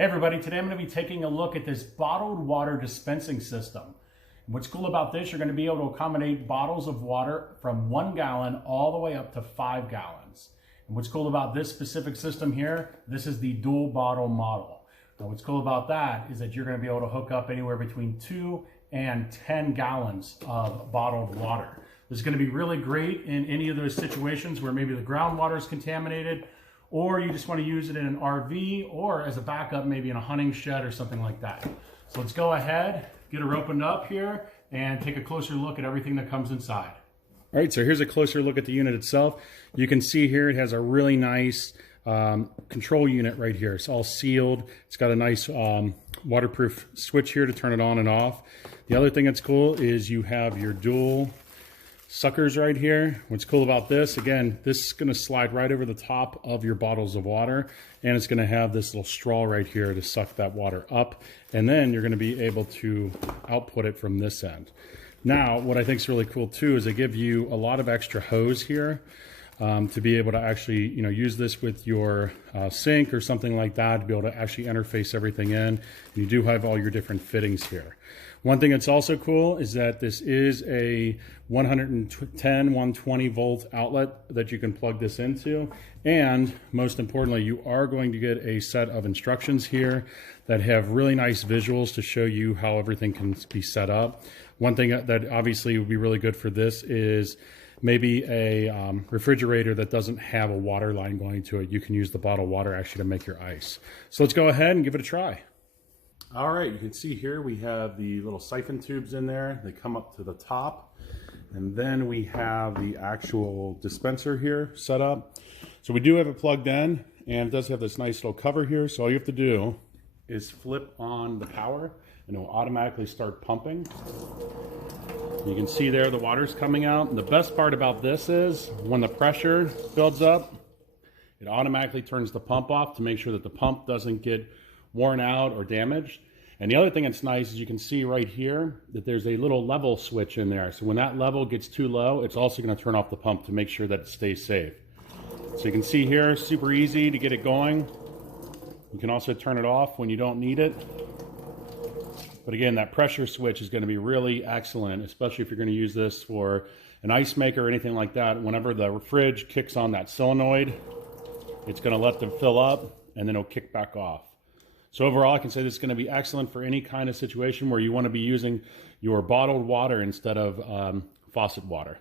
Hey everybody, today I'm going to be taking a look at this bottled water dispensing system. And what's cool about this, you're going to be able to accommodate bottles of water from 1 gallon all the way up to 5 gallons. And what's cool about this specific system here, this is the dual bottle model. Now what's cool about that is that you're going to be able to hook up anywhere between 2 and 10 gallons of bottled water. This is going to be really great in any of those situations where maybe the groundwater is contaminated, or you just want to use it in an RV or as a backup, maybe in a hunting shed or something like that. So let's go ahead, get her opened up here and take a closer look at everything that comes inside. All right, so here's a closer look at the unit itself. You can see here it has a really nice control unit right here. It's all sealed. It's got a nice waterproof switch here to turn it on and off. The other thing that's cool is you have your dual suckers right here. What's cool about this, again, this is going to slide right over the top of your bottles of water, and it's going to have this little straw right here to suck that water up, and then you're going to be able to output it from this end. Now, what I think is really cool too is they give you a lot of extra hose here to be able to actually, use this with your sink or something like that, to be able to actually interface everything in. You do have all your different fittings here. One thing that's also cool is that this is a 110, 120 volt outlet that you can plug this into. And most importantly, you are going to get a set of instructions here that have really nice visuals to show you how everything can be set up. One thing that obviously would be really good for this is maybe a refrigerator that doesn't have a water line going to it. You can use the bottled water actually to make your ice. So let's go ahead and give it a try. All right, you can see here we have the little siphon tubes in there. They come up to the top, and then we have the actual dispenser here set up. So we do have it plugged in, and it does have this nice little cover here. So all you have to do is flip on the power, and it will automatically start pumping. You can see there the water's coming out. And the best part about this is when the pressure builds up, it automatically turns the pump off to make sure that the pump doesn't get worn out or damaged. And the other thing that's nice is you can see right here that there's a little level switch in there. So when that level gets too low, it's also going to turn off the pump to make sure that it stays safe. So you can see here, super easy to get it going. You can also turn it off when you don't need it. But again, that pressure switch is going to be really excellent, especially if you're going to use this for an ice maker or anything like that. Whenever the fridge kicks on that solenoid, it's going to let them fill up and then it'll kick back off. So overall, I can say this is going to be excellent for any kind of situation where you want to be using your bottled water instead of faucet water.